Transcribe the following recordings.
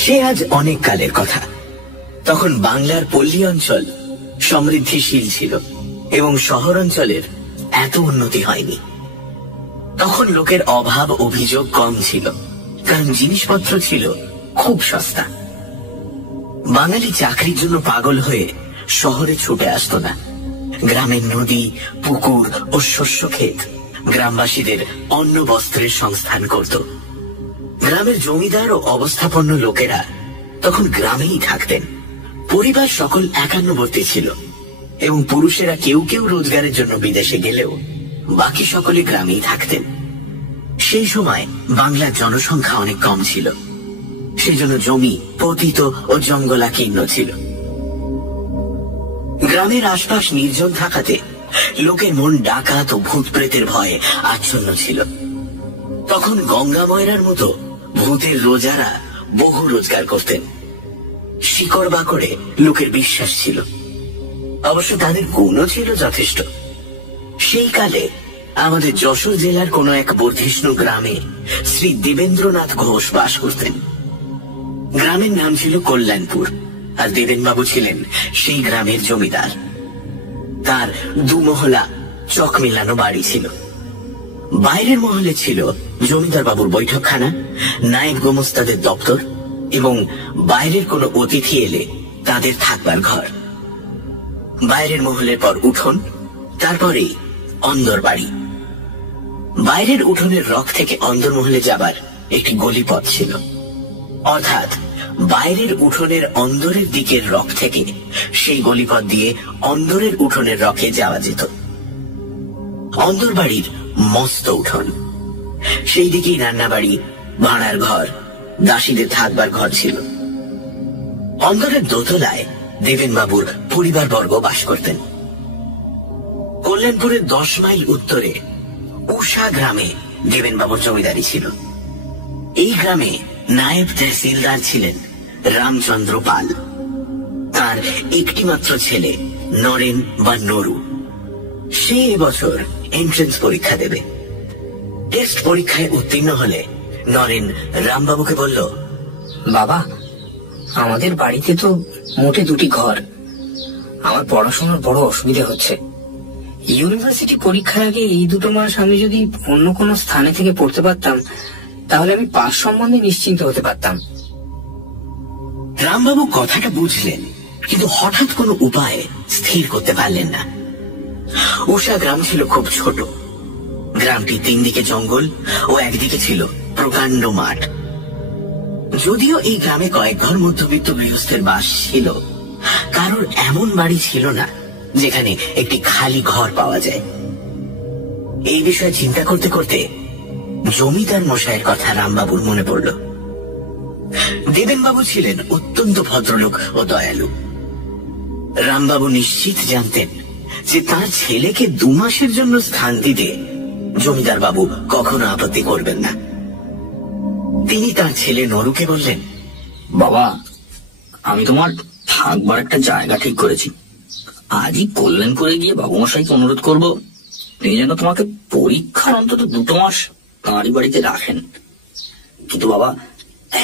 সে আজ অনেক কালের কথা। তখন বাংলার পল্লী অঞ্চল সমৃদ্ধিশীল ছিল এবং শহর অঞ্চলের এত উন্নতি হয়নি। তখন লোকের অভাব অভিযোগ কম ছিল, কারণ জিনিসপত্র ছিল খুব সস্তা। বাঙালি চাকরির জন্য পাগল হয়ে শহরে ছুটে আসতো না। গ্রামের নদী, পুকুর ও শস্য ক্ষেত গ্রামবাসীদের অন্ন বস্ত্রের সংস্থান করত। গ্রামের জমিদার ও অবস্থাপন্ন লোকেরা তখন গ্রামেই থাকতেন। পরিবার সকল একান্নবর্তী ছিল এবং পুরুষেরা কেউ কেউ রোজগারের জন্য বিদেশে গেলেও বাকি সকলে গ্রামেই থাকতেন। সেই সময় বাংলার জনসংখ্যা অনেক কম ছিল, সেজন্য জমি পতিত ও জঙ্গলাকীর্ণ ছিল। গ্রামের আশপাশ নির্জন থাকাতে লোকের মন ডাকাত ও ভূত প্রেতের ভয়ে আচ্ছন্ন ছিল। তখন গঙ্গা ময়রার মতো ভূতের রোজারা বহু রোজগার করতেন। শিকড় বাকড়ে লোকের বিশ্বাস ছিল, অবশ্য তাদের গুণও ছিল যথেষ্ট। সেই কালে আমাদের যশোর জেলার কোন এক বর্ধিষ্ণু গ্রামে শ্রী দেবেন্দ্রনাথ ঘোষ বাস করতেন। গ্রামের নাম ছিল কল্যাণপুর, আর দেবেনবাবু ছিলেন সেই গ্রামের জমিদার। তার দুমহলা চক মেলানো বাড়ি ছিল। বাইরের মহলে ছিল জমিদার বাবুর বৈঠকখানা, নায়েব গোমস্তাদের দপ্তর এবং বাইরের কোনো অতিথি এলে তাদের থাকবার ঘর। বাইরের মহলের পর উঠোন, তারপরে অন্দর বাড়ি। বাইরের উঠোনের রক থেকে অন্দর মহলে যাবার একটি গলিপথ ছিল, অর্থাৎ বাইরের উঠোনের অন্দরের দিকের রক থেকে সেই গলিপথ দিয়ে অন্দরের উঠোনের রকে যাওয়া যেত। অন্দর বাড়ির মস্ত উঠোন, সেই দিকেই রান্নাবাড়ি, ভাড়ার ঘর, দাসীদের থাকবার ঘর ছিল। অন্দরের দোতলায় দেবেনবাবুর পরিবারবর্গ বাস করতেন। কল্যাণপুরের 10 মাইল উত্তরে উষা গ্রামে দেবেনবাবুর জমিদারি ছিল। এই গ্রামে নায়েব তহসিলদার ছিলেন রামচন্দ্র পাল। তার একটি মাত্র ছেলে নরেন বা নরু। সে এবছর এন্ট্রান্স পরীক্ষা দেবে। টেস্ট পরীক্ষায় উত্তীর্ণ হলে নরেন রামবাবুকে বলল, বাবা, আমাদের বাড়িতে তো মোটে 2টি ঘর। আমার পড়াশোনার বড় অসুবিধা হচ্ছে। ইউনিভার্সিটি পরীক্ষার আগে এই 2 মাস আমি যদি অন্য কোনো স্থানে থেকে পড়তে পারতাম, তাহলে আমি পাস সম্বন্ধে নিশ্চিন্ত হতে পারতাম। রামবাবু কথাটা বুঝলেন, কিন্তু হঠাৎ কোনো উপায় স্থির করতে পারলেন না। উষা গ্রাম ছিল খুব ছোট। গ্রামটি 3 দিকে জঙ্গল ও একদিকে ছিল প্রকাণ্ড মাঠ। যদিও এই গ্রামে কয়েক ঘর মধ্যবিত্ত গৃহস্থের বাস ছিল, কারোর এমন বাড়ি ছিল না যেখানে একটি খালি ঘর পাওয়া যায়। এই বিষয়ে চিন্তা করতে করতে জমিদার মশাইয়ের কথা রামবাবুর মনে পড়ল। দেবেনবাবু ছিলেন অত্যন্ত ভদ্রলোক ও দয়ালু। রামবাবু নিশ্চিত জানতেন যে তার ছেলেকে 2 মাসের জন্য স্থান দিতে জমিদার বাবু কখনো আপত্তি করবেন না। তিনি তার ছেলে নরুকে বললেন, বাবা, আমি তোমার থাকবার একটা জায়গা ঠিক করেছি। আজই কল্যাণপুরে গিয়ে বাবুমশাইকে অনুরোধ করব তিনি যেন তোমাকে পরীক্ষার অন্তত 2 মাস তাঁরই বাড়িতে রাখেন। কিন্তু বাবা,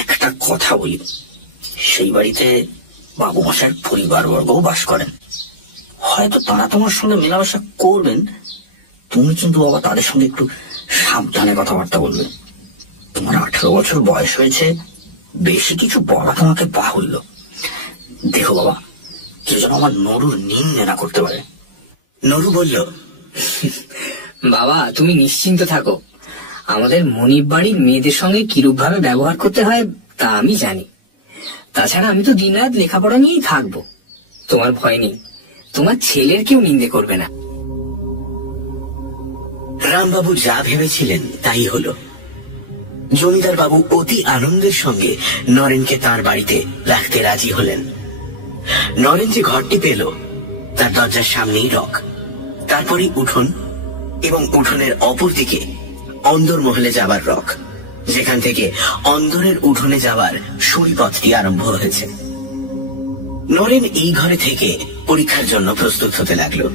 একটা কথা বলি, সেই বাড়িতে বাবুমশাইয়ের পরিবারবর্গও বাস করেন। হয়তো তারা তোমার সঙ্গে মেলামেশা করবেন, তুমি কিন্তু বাবা তাদের সঙ্গে একটু সাবধানে কথাবার্তা বলবে। তোমার 18 বছর বয়স হয়েছে, বেশি কিছু বলা তোমাকে বাহুল্য। দেখো বাবা, কেউ যেন আমার নরুর নিন্দে না করতে পারে। নরু বলল, বাবা, তুমি নিশ্চিন্ত থাকো। আমাদের মনিব বাড়ির মেয়েদের সঙ্গে কিরূপ ভাবে ব্যবহার করতে হয় তা আমি জানি। তাছাড়া আমি তো দিনরাত লেখাপড়া নিয়েই থাকবো। তোমার ভয় নেই, তোমার ছেলের কেউ নিন্দে করবে না। রামবাবু যা ভেবেছিলেন তাই হলো। জমিদার বাবু অতি আনন্দের সঙ্গে নরেনকে তার বাড়িতে রাখতে রাজি হলেন। নরেন যে ঘরটি পেল তার দরজার সামনেই রক, তারপরই উঠোন এবং উঠোনের অপর দিকে অন্দর মহলে যাবার রক, যেখান থেকে অন্দরের উঠোনে যাওয়ার সুড়িপথটি আরম্ভ হয়েছে। নরেন এই ঘরে থেকে পরীক্ষার জন্য প্রস্তুত হতে লাগলো।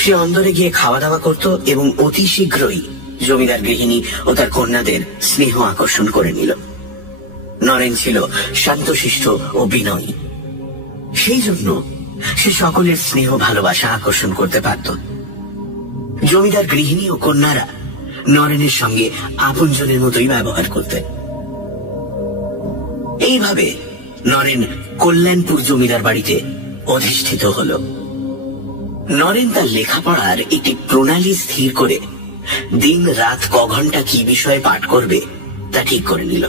সে অন্দরে গিয়ে খাওয়া দাওয়া করত এবং অতি শীঘ্রই জমিদার গৃহিণী ও তার কন্যাদের স্নেহ আকর্ষণ করে নিল। নরেন ছিল শান্তশিষ্ট ও বিনয়ী। সেই জন্য সে সকলের স্নেহ ভালোবাসা আকর্ষণ করতে পারত। জমিদার গৃহিণী ও কন্যারা নরেনের সঙ্গে আপনজনের মতোই ব্যবহার করতেন। এইভাবে নরেন কল্যাণপুর জমিদার বাড়িতে অধিষ্ঠিত হল। নরেন তার লেখাপড়ার একটি প্রণালী স্থির করে দিন রাত ক ঘন্টা কি বিষয়ে পাঠ করবে তা ঠিক করে নিল।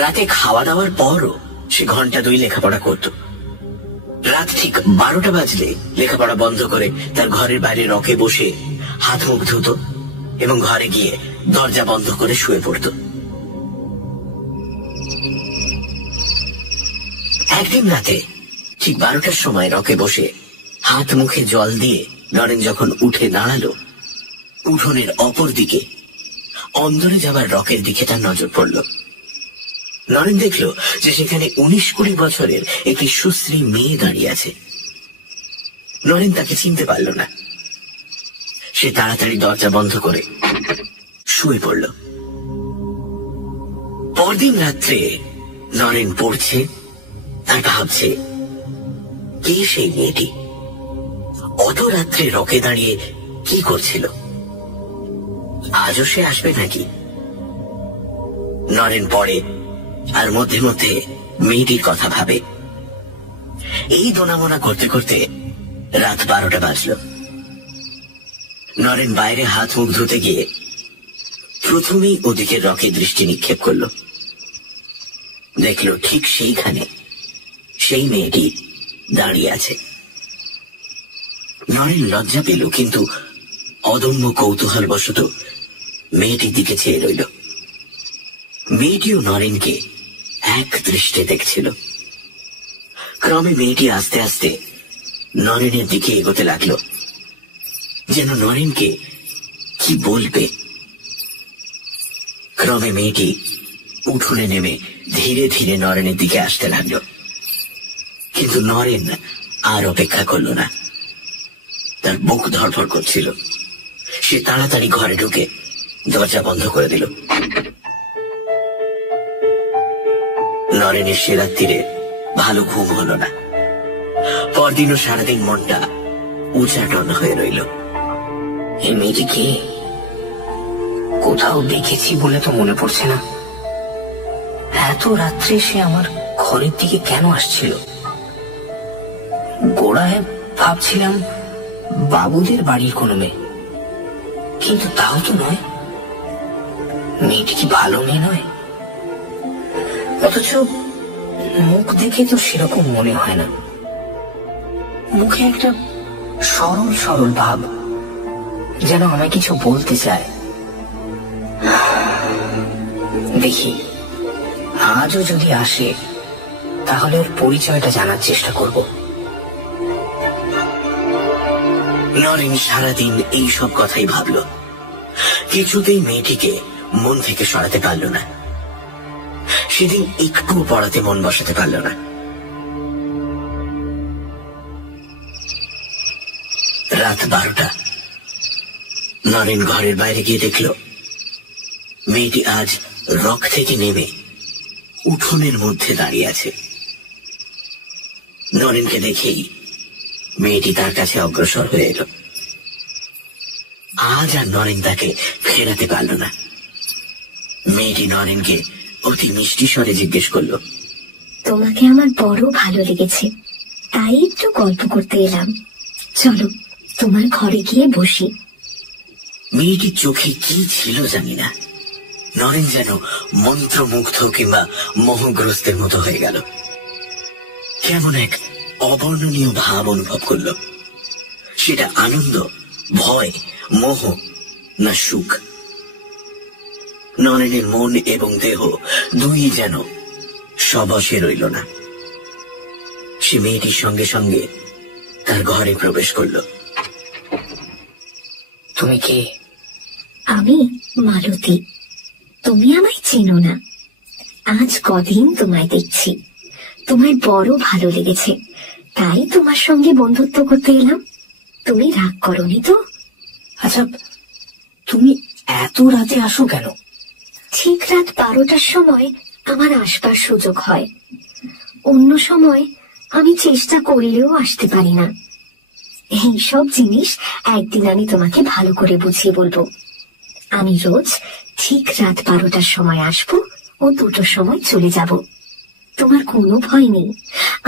রাতে খাওয়া দাওয়ার পরও সে ঘন্টা 2 লেখাপড়া করত। রাত ঠিক 12টা বাজলে লেখাপড়া বন্ধ করে তার ঘরের বাইরে রকে বসে হাত মুখ ধুত এবং ঘরে গিয়ে দরজা বন্ধ করে শুয়ে পড়ত। একদিন রাতে ঠিক 12টার সময় রকে বসে হাত মুখে জল দিয়ে নরেন যখন উঠে দাঁড়ালো, উঠোনের অপর দিকে অন্দরে যাবার রকের দিকে তার নজর পড়ল। নরেন দেখল যে সেখানে 19-20 বছরের একটি সুশ্রী মেয়ে দাঁড়িয়ে আছে। নরেন তাকে চিনতে পারল না। সে তাড়াতাড়ি দরজা বন্ধ করে শুয়ে পড়ল। পরদিন রাত্রে নরেন পড়ছে আর ভাবছে, কে সেই মেয়েটি? অত রাত্রে রকে দাঁড়িয়ে কি করছিল? আজও সে আসবে নাকি? নরেন পড়ে আর মধ্যে মধ্যে মেয়েটির কথা ভাবে। এই দোনামোনা করতে করতে রাত 12টা বাজল। নরেন বাইরে হাত মুখ ধুতে গিয়ে প্রথমেই ওদিকে রকে দৃষ্টি নিক্ষেপ করল। দেখল ঠিক সেইখানে সেই মেয়েটি দাঁড়িয়ে আছে। নরেন লজ্জা পেল, কিন্তু অদম্য কৌতূহল বশত মেয়েটির দিকে চেয়ে রইল। মেয়েটিও নরেনকে এক দৃষ্টে দেখছিল। ক্রমে মেয়েটি আস্তে আস্তে নরেনের দিকে এগোতে লাগল, যেন নরেনকে কি বলবে। ক্রমে মেয়েটি উঠোনে নেমে ধীরে ধীরে নরেনের দিকে আসতে লাগল, কিন্তু নরেন আর অপেক্ষা করল না। তার বুক ধড়ফড় করছিল। সে তাড়াতাড়ি ঘরে ঢুকে দরজা বন্ধ করে দিল। নরেনের সে রাত্রিরে ভালো ঘুম হল না। পরদিনও সারাদিন মনটা উচাটন হয়ে রইল। এই মেয়েটি কে? কোথাও দেখেছি বলে তো মনে পড়ছে না। এত রাত্রে সে আমার ঘরের দিকে কেন আসছিল? গোড়ায় ভাবছিলাম বাবুদের বাড়ির কোনো মেয়ে, কিন্তু তাও তো নয়। মেয়েটি কি ভালো মেয়ে নয়? অথচ মুখ দেখে তো সেরকম মনে হয় না। মুখে একটা সরল সরল ভাব, যেন আমায় কিছু বলতে চায়। দেখি আজও যদি আসে তাহলে ওর পরিচয়টা জানার চেষ্টা করব। নরেন সারাদিন এই সব কথাই ভাবল। কিছুতেই মেয়েটিকে মন থেকে সরাতে পারল না। সেদিন একটু পড়াতে মন বসাতে পারল না। রাত 12টা। নরেন ঘরের বাইরে গিয়ে দেখল মেয়েটি আজ রক থেকে নেমে উঠোনের মধ্যে দাঁড়িয়ে আছে। নরেনকে দেখেই মেয়েটি তার কাছে অগ্রসর হয়ে এলো। আজ আর নরেন তাকে ফেরাতে পারল না। মেয়েটি নরেনকে অতি মিষ্টি স্বরে জিজ্ঞেস করল, তোমাকে আমার বড় ভালো লেগেছে, তাই একটু গল্প করতে এলাম। চলো তোমার ঘরে গিয়ে বসি। মেয়েটির চোখে কি ছিল জানি না। নরেন যেন মন্ত্রমুগ্ধ কিংবা মোহগ্রস্তের মতো হয়ে গেল। কেমন এক অবর্ণনীয় ভাব অনুভব করল। সেটা আনন্দ, ভয়, মোহ না সুখ? নরেনের মন এবং দেহ দুই যেন সবশে রইল না। সে মেয়েটির সঙ্গে সঙ্গে তার ঘরে প্রবেশ করল। তুমি কে? আমি মালতী। তুমি আমায় চেনো না। আজ কদিন তোমায় দেখছি, তোমায় বড় ভালো লেগেছে, তাই তোমার সঙ্গে বন্ধুত্ব করতে এলাম। তুমি রাগ করনি তো? আচ্ছা, তুমি এত রাতে আসো কেন? ঠিক রাত 12টার সময় আমার আসবার সুযোগ হয়। অন্য সময় আমি চেষ্টা করলেও আসতে পারি না। এই সব জিনিস একদিন আমি তোমাকে ভালো করে বুঝিয়ে বলবো। আমি রোজ ঠিক রাত 12টার সময় আসবো ও 2টোর সময় চলে যাব। তোমার কোনো ভয় নেই,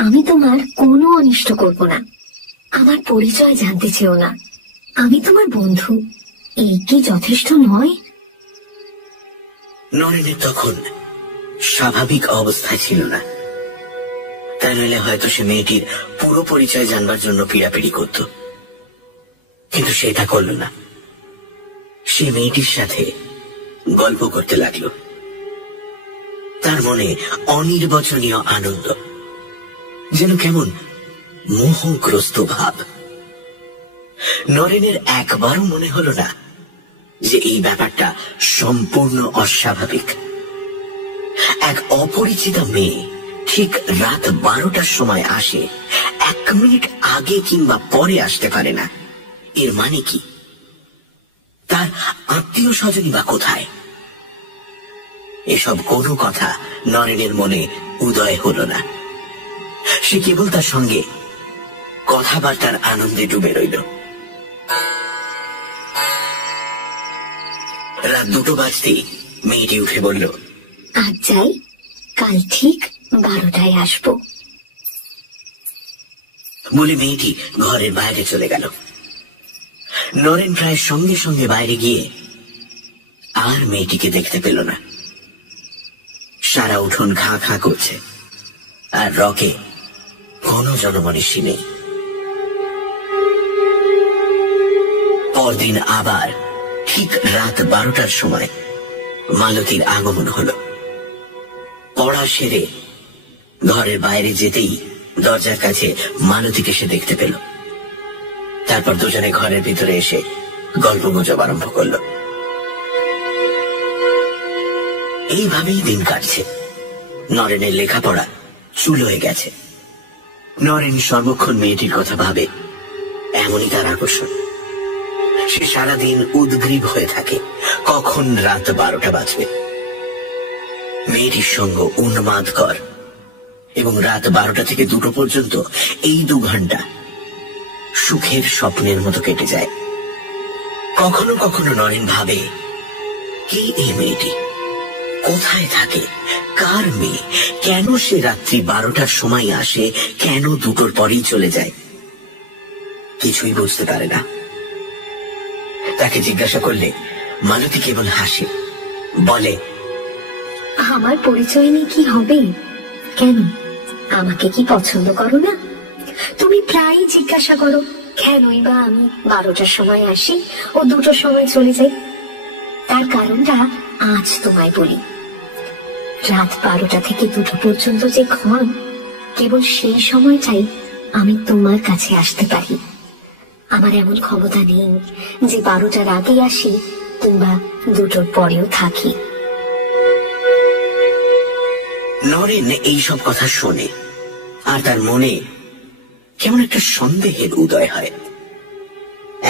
আমি তোমার কোনো অনিষ্ট করব না। আমার পরিচয় জানতে চেও না, আমি তোমার বন্ধু। এই কি যথেষ্ট নয়? নরেনের তখন স্বাভাবিক অবস্থায় ছিল না। তাই নইলে হয়তো সে মেয়েটির পুরো পরিচয় জানবার জন্য পিড়াপিড়ি করত, কিন্তু সে তা করল না। সে মেয়েটির সাথে গল্প করতে লাগলো। তার মনে অনির্বচনীয় আনন্দ, যেন কেমন মোহগ্রস্ত ভাব। নরেনের একবারও মনে হলো না যে এই ব্যাপারটা সম্পূর্ণ অস্বাভাবিক। এক অপরিচিতা মেয়ে ঠিক রাত 12টার সময় আসে, 1 মিনিট আগে কিংবা পরে আসতে পারে না। এর মানে কি? তার আত্মীয় স্বজনই বা কোথায়? এসব কোনো কথা নরেনের মনে উদয় হল না। সে কেবল তার সঙ্গে কথাবার্তার আনন্দে ডুবে রইল। রাত 2টো বাজতেই মেয়েটি উঠে বলল, আজ যাই, কাল ঠিক 12টায় আসবো। বলে মেয়েটি ঘরের বাইরে চলে গেল। নরেন প্রায় সঙ্গে সঙ্গে বাইরে গিয়ে আর মেয়েটিকে দেখতে পেল না। সারা উঠোন ঘা ঘা করছে, আর রকে কোনো জনমনীষী নেই। পরদিন আবার ঠিক রাত 12টার সময় মালতীর আগমন হলো। পড়া সেরে ঘরের বাইরে যেতেই দরজার কাছে মালতীকে সে দেখতে পেল। তারপর দুজনে ঘরের ভিতরে এসে গল্প গুজব আরম্ভ করল। এইভাবেই দিন কাটছে। নরেনের লেখাপড়া চুল হয়ে গেছে। নরেন সর্বক্ষণ মেয়েটির কথা ভাবে, এমনই তার আকর্ষণ। সে সারাদিন উদ্গ্রীব হয়ে থাকে কখন রাত 12টা বাজবে। মেয়েটির সঙ্গ উন্মাদকর, এবং রাত 12টা থেকে 2টো পর্যন্ত এই 2 ঘন্টা সুখের স্বপ্নের মতো কেটে যায়। কখনো কখনো নরেন ভাবে, কে এই মেয়েটি, কোথায় থাকে, কার মেয়ে, কেন সে রাত্রি 12টার সময় আসে, কেন 2টোর পরেই চলে যায়? কিছুই বুঝতে পারে না। তাকে জিজ্ঞাসা করলে মালতী কেবল হাসে, বলে, আমার পরিচয় নিয়ে কি হবে? কেন, আমাকে কি পছন্দ করো না? তুমি প্রায়ই জিজ্ঞাসা করো কেনই বা আমি 12টার সময় আসি ও 2টোর সময় চলে যাই। তার কারণটা আজ তোমায় বলি। রাত 12টা থেকে 2টো পর্যন্ত যে ক্ষণ, কেবল সেই সময়টাই আমি তোমার কাছে আসতে পারি। আমার এমন ক্ষমতা নেই যে 12টার আগে আসি কিংবা 2টোর পরেও থাকি। নরেন এইসব কথা শোনে, আর তার মনে কেমন একটা সন্দেহের উদয় হয়।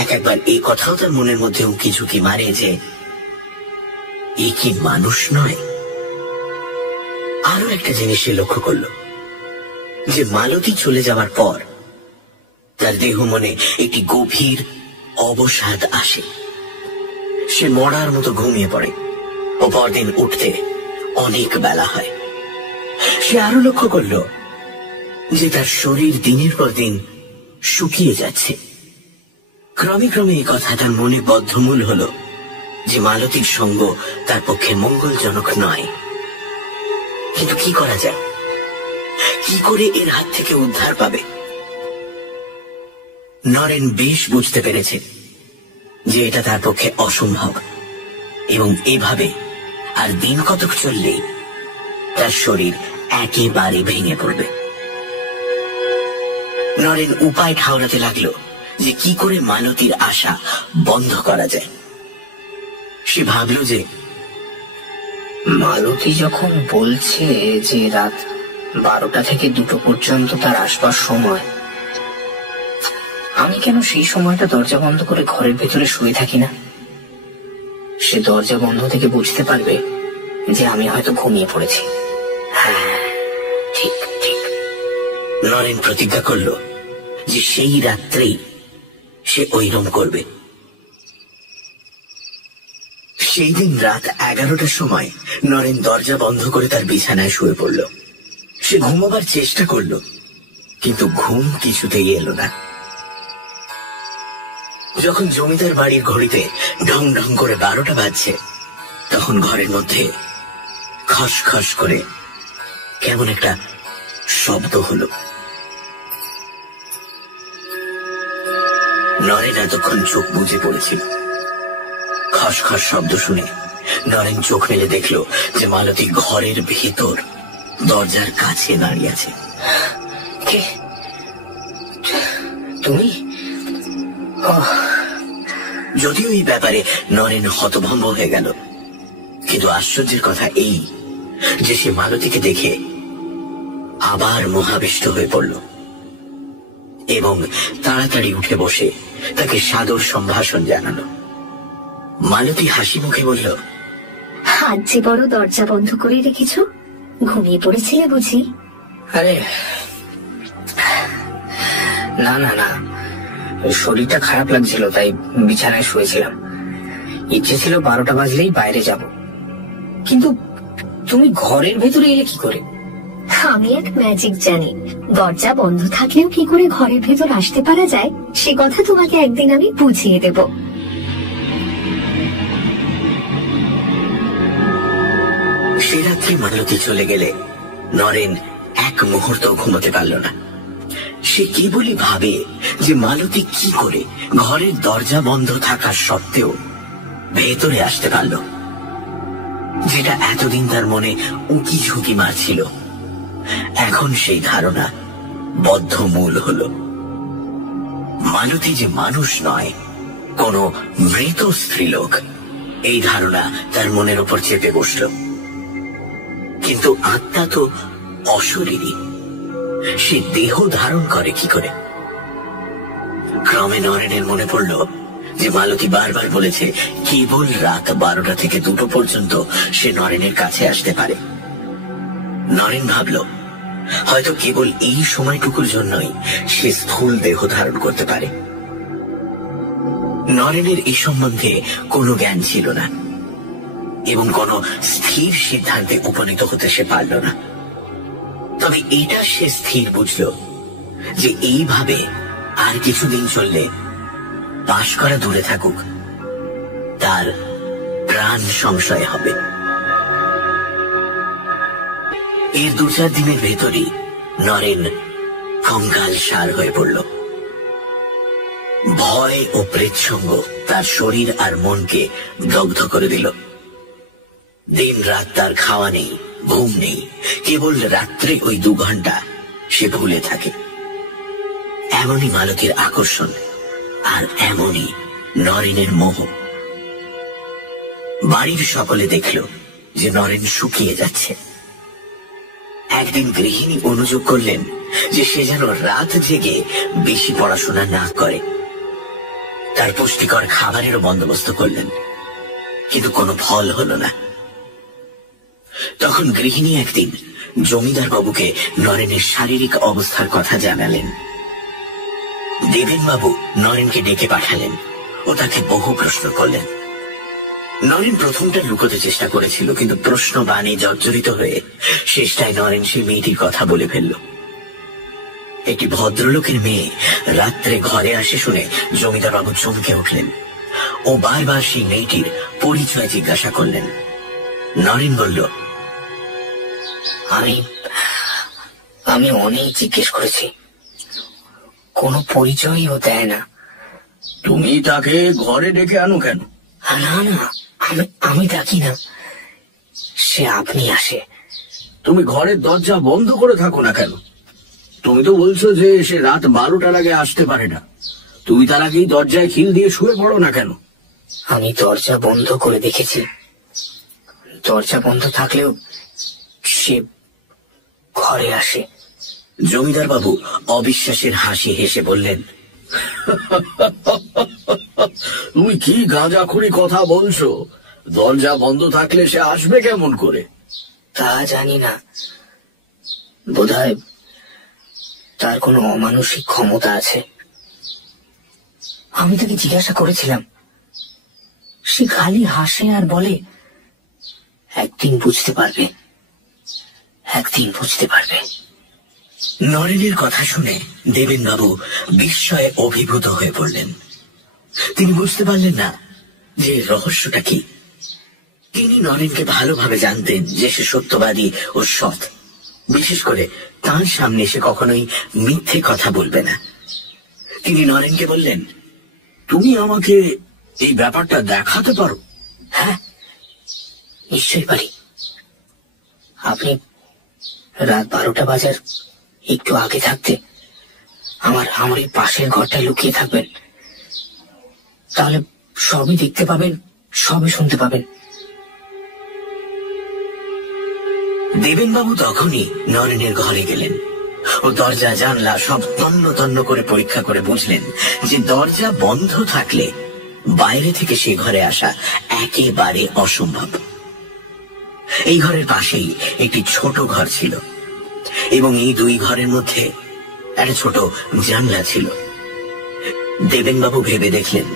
একবার এই কথাও তার মনের মধ্যে উকি ঝুঁকি মারে যে এ কি মানুষ নয়? আরো একটা জিনিস সে লক্ষ্য করল, যে মালতী চলে যাওয়ার পর তার দেহ মনে একটি গভীর অবসাদ আসে। সে মরার মতো ঘুমিয়ে পড়ে ও পরদিন উঠতে অনেক বেলা হয়। সে আরো লক্ষ্য করল যে তার শরীর দিনের পর দিন শুকিয়ে যাচ্ছে। ক্রমে ক্রমে এই কথা তার মনে বদ্ধমূল হল যে মালতীর সঙ্গ তার পক্ষে মঙ্গলজনক নয়। কিন্তু কি করা যায়? কি করে এর হাত থেকে উদ্ধার পাবে? নরেন বেশ বুঝতে পেরেছে যে এটা তার পক্ষে অসম্ভব, এবং এভাবে আর দিন কতক চললেই তার শরীর একেবারে ভেঙে পড়বে। নরেন উপায় ঠাউরাতে লাগলো যে কি করে মালতীর আশা বন্ধ করা যায়। সে ভাবল যে মালতী যখন বলছে যে রাত 12টা থেকে 2টো পর্যন্ত তার আসবার সময়, আমি কেন সেই সময়টা দরজা বন্ধ করে ঘরের ভেতরে শুয়ে থাকি না? সে দরজা বন্ধ থেকে বুঝতে পারবে যে আমি হয়তো ঘুমিয়ে পড়েছি। হ্যাঁ, ঠিক ঠিক। নরেন প্রতিজ্ঞা করল যে সেই রাত্রেই সে ঐরম করবে। সেই দিন রাত 11টার সময় নরেন দরজা বন্ধ করে তার বিছানায় শুয়ে পড়ল। সে ঘুমোবার চেষ্টা করল, কিন্তু ঘুম কিছুতেই এলো না। যখন জমিদার বাড়ির ঘড়িতে ঢং ঢং করে 12টা বাজছে, তখন ঘরের মধ্যে খসখস করে কেমন একটা শব্দ হলো। নরেন এতক্ষণ চোখ বুজে পড়েছিল। খসখস শব্দ শুনে নরেন চোখ মেলে দেখল যে মালতী ঘরের ভেতর দরজার কাছে দাঁড়িয়ে আছে। কে তুমি? যদিও এই ব্যাপারে নরেন হতভম্ব হয়ে গেল, কিন্তু আশ্চর্যের কথা এই যে সে মালতীকে দেখে আবার মোহাবিষ্ট হয়ে পড়ল এবং তাড়াতাড়ি উঠে বসে তাকে সাদর সম্ভাষণ জানালো। মালতী হাসি মুখে বলল, আজ যে বড় দরজা বন্ধ করে রেখেছ, ঘুমিয়ে পড়েছিলে বুঝি? আরে না না না, শরীরটা খারাপ লাগছিল তাই বিছানায় শুয়েছিলাম। ইচ্ছে ছিল 12টা বাজলেই বাইরে যাব, কিন্তু তুমি ঘরের ভেতরে এলে কি করে? আমি এক ম্যাজিক জানি। দরজা বন্ধ থাকলেও কি করে ঘরের ভেতর আসতে পারা যায় সে কথা তোমাকে একদিন আমি বুঝিয়ে দেব। সে রাত্রে মালতী চলে গেলে নরেন এক মুহূর্ত ঘুমোতে পারল না। সে কেবলই ভাবে যে মালতী কি করে ঘরের দরজা বন্ধ থাকা সত্ত্বেও ভেতরে আসতে পারল, যেটা এতদিন তার মনে উঁকি ঝুঁকি মারছিল। এখন সেই ধারণা বদ্ধমূল হল। মালতী যে মানুষ নয়, কোনো মৃত স্ত্রীলোক, এই ধারণা তার মনের ওপর চেপে বসল। কিন্তু আত্মা তো অশরীরী, সে দেহ ধারণ করে কি করে? ক্রমে নরেনের মনে পড়ল যে মালতী বারবার বলেছে কেবল রাত 12টা থেকে 2টো পর্যন্ত সে নরেনের কাছে আসতে পারে। নরেন ভাবল হয়তো কেবল এই সময়টুকুর জন্যই সে স্থূল দেহ ধারণ করতে পারে। নরেনের এই সম্বন্ধে কোনো জ্ঞান ছিল না এবং কোনো স্থির সিদ্ধান্তে উপনীত হতে সে পারল না। তবে এটা সে স্থির বুঝল যে এইভাবে আর কিছুদিন চললে, পাশ করা দূরে থাকুক, তার প্রাণ সংশয় হবে। এর 2-4 দিনের ভেতরই নরেন কঙ্কাল সার হয়ে পড়ল। ভয় ও প্রেতসঙ্গ তার শরীর আর মনকে দগ্ধ করে দিল। দিন রাত তার খাওয়া নেই, ঘুম নেই, কেবল রাত্রে ওই 2 ঘন্টা সে ভুলে থাকে। এমনই মালতীর আকর্ষণ, আর এমনই নরেনের মোহ। বাড়ির সকলে দেখল যে নরেন শুকিয়ে যাচ্ছে। একদিন গৃহিণী অনুযোগ করলেন যে সে যেন রাত জেগে বেশি পড়াশোনা না করে। তার পুষ্টিকর খাবারেরও বন্দোবস্ত করলেন, কিন্তু কোনো ফল হলো না। তখন গৃহিণী একদিন জমিদার বাবুকে নরেনের শারীরিক অবস্থার কথা জানালেন। দেবেন বাবু নরেনকে ডেকে পাঠালেন ও তাকে বহু প্রশ্ন করলেন। নরেন প্রথমটা লুকোতে চেষ্টা করেছিল, কিন্তু প্রশ্ন বাণে জর্জরিত হয়ে শেষটায় নরেন সেই মেয়েটির কথা বলে ফেলল। একটি ভদ্রলোকের মেয়ে রাত্রে ঘরে আসে শুনে জমিদার বাবু চমকে উঠলেন ও বারবার সেই মেয়েটির পরিচয় জিজ্ঞাসা করলেন। নরেন বলল, আমি অনেক জিজ্ঞেস করেছি, কোনো পরিচয়ই ও দেয় না। তুমি তাকে ঘরে ডেকে আনো কেন? না না, আমি ডাকি না, সে আপনি আসে। তুমি ঘরের দরজা বন্ধ করে থাকো না কেন? তুমি তো বলছো যে সে রাত 12টার আগে আসতে পারে না। তুমি তার আগেই দরজায় খিল দিয়ে শুয়ে পড়ো না কেন? আমি দরজা বন্ধ করে দেখেছি, দরজা বন্ধ থাকলেও সে ঘরে আসে। জমিদার বাবু অবিশ্বাসের হাসি হেসে বললেন, তুমি কি গাঁজাখুরি কথা বলছো? দরজা বন্ধ থাকলে সে আসবে কেমন করে? তা জানি না, বোধহয় তার কোনো অমানসিক ক্ষমতা আছে। আমি তাকে জিজ্ঞাসা করেছিলাম, সে খালি হাসে আর বলে, একদিন বুঝতে পারবে, একদিন বুঝতে পারবে। নরেনের কথা শুনে দেবেনবাবু বিস্ময়ে অভিভূত হয়ে পড়লেন। তিনি বুঝতে পারলেন না যে রহস্যটা কি। তিনি নরেনকে ভালোভাবে জানতেন যে সে সত্যবাদী ও সৎ। বিশেষ করে তার সামনে সে কখনোই মিথ্যে কথা বলবে না। তিনি নরেনকে বললেন, তুমি আমাকে এই ব্যাপারটা দেখাতে পারো? হ্যাঁ, নিশ্চয়ই পারি। আপনি রাত 12টা বাজার একটু আগে থাকতে আমার এই পাশের ঘরটায় লুকিয়ে থাকবেন, তাহলে সবই দেখতে পাবেন, সবই শুনতে পাবেন। দেবেনবাবু তখনই নরেনের ঘরে গেলেন ও দরজা জানলা সব তন্ন তন্ন করে পরীক্ষা করে বুঝলেন যে দরজা বন্ধ থাকলে বাইরে থেকে সে ঘরে আসা একেবারে অসম্ভব। এই ঘরের পাশেই একটি ছোট ঘর ছিল এবং এই দুই ঘরের মধ্যে একটা ছোট জানলা ছিল। দেবেনবাবু ভেবে দেখলেন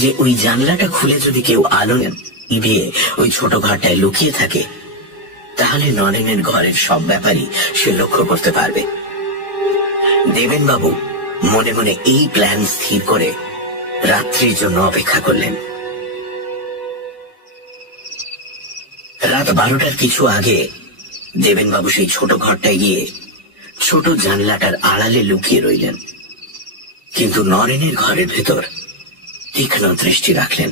যে ওই জানলাটা খুলে যদি কেউ আলো নিভিয়ে ওই ছোট ঘরটায় লুকিয়ে থাকে, তাহলে নরেনের ঘরের সব ব্যাপারই সে লক্ষ্য করতে পারবে। দেবেনবাবু মনে মনে এই প্ল্যান স্থির করে রাত্রির জন্য অপেক্ষা করলেন। রাত 12টার কিছু আগে দেবেনবাবু সেই ছোট ঘরটায় গিয়ে ছোট জানলাটার আড়ালে লুকিয়ে রইলেন, কিন্তু নরেনের ঘরের ভেতর তীক্ষ্ণ দৃষ্টি রাখলেন।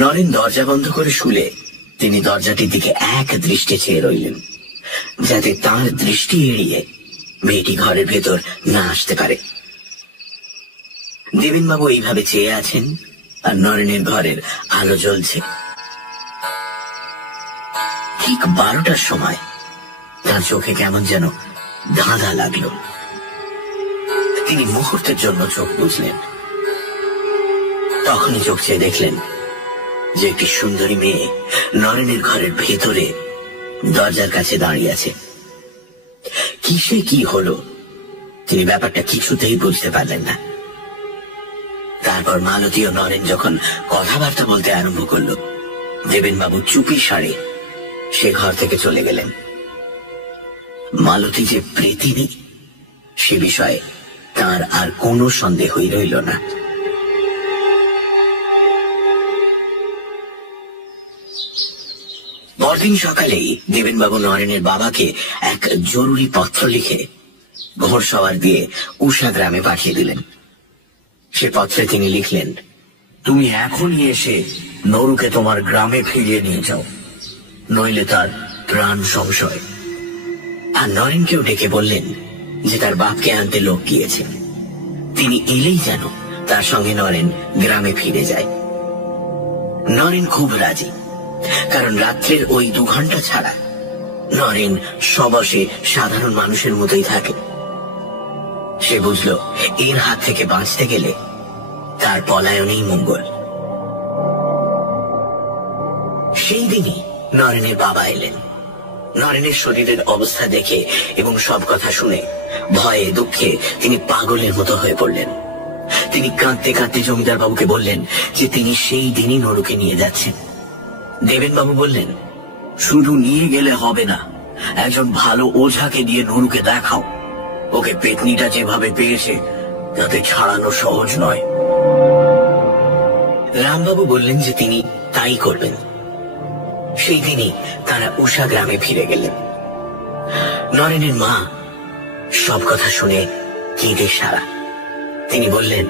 নরেন দরজা বন্ধ করে শুলে তিনি দরজাটির দিকে এক দৃষ্টি চেয়ে রইলেন, যাতে তার দৃষ্টি এড়িয়ে মেয়েটি ঘরের ভেতর না আসতে পারে। দেবেনবাবু এইভাবে চেয়ে আছেন আর নরেনের ঘরের আলো জ্বলছে। ঠিক 12টার সময় তার চোখে কেমন যেন ধাঁধা লাগলো। তিনি মুহূর্তের জন্য চোখ বুঝলেন। তখনই চোখ চেয়ে দেখলেন যে একটি সুন্দরী মেয়ে নরেনের ঘরের ভেতরে দরজার কাছে দাঁড়িয়ে আছে। কিসে কি হলো তিনি ব্যাপারটা কিছুতেই বুঝতে পারলেন না। তারপর মালতী ও নরেন যখন কথাবার্তা বলতে আরম্ভ করল, দেবেনবাবু চুপি সারে সে ঘর থেকে চলে গেলেন। মালতী যে প্রেতিনী সে বিষয়ে তার আর কোনো সন্দেহই রইল না। পরদিন সকালেই দেবেনবাবু নরেনের বাবাকে এক জরুরি পত্র লিখে ঘোড়সওয়ার দিয়ে উষা গ্রামে পাঠিয়ে দিলেন। সে পত্রে তিনি লিখলেন, তুমি এখনই এসে নরুকে তোমার গ্রামে ফিরিয়ে নিয়ে যাও, নইলে তার প্রাণ সংশয়। আর নরেনকেও ডেকে বললেন যে তার বাপকে আনতে লোক গিয়েছে, তিনি এলেই যেন তার সঙ্গে নরেন গ্রামে ফিরে যায়। নরেন খুব রাজি, কারণ রাত্রের ওই 2 ঘন্টা ছাড়া নরেন সবসে সাধারণ মানুষের মতোই থাকে। সে বুঝল এর হাত থেকে বাঁচতে গেলে তার পলায়নেই মঙ্গল। সেই দিনই নরেনের বাবা এলেন। নরেনের শরীরের অবস্থা দেখে এবং সব কথা শুনে ভয়ে দুঃখে তিনি পাগলের মতো হয়ে পড়লেন। তিনি কাঁদতে কাঁদতে জমিদার বাবুকে বললেন যে তিনি সেই দিনই নরুকে নিয়ে যাচ্ছেন। দেবেনবাবু বললেন, শুধু নিয়ে গেলে হবে না, একজন ভালো ওঝাকে দিয়ে নরুকে দেখাও। ওকে পেতনিটা যেভাবে পেয়েছে তাতে ছাড়ানো সহজ নয়। রামবাবু বললেন যে তিনি তাই করবেন। সেই দিনই তারা উষা গ্রামে ফিরে গেলেন। নরেনের মা সব কথা শুনে কেঁদে সারা। তিনি বললেন,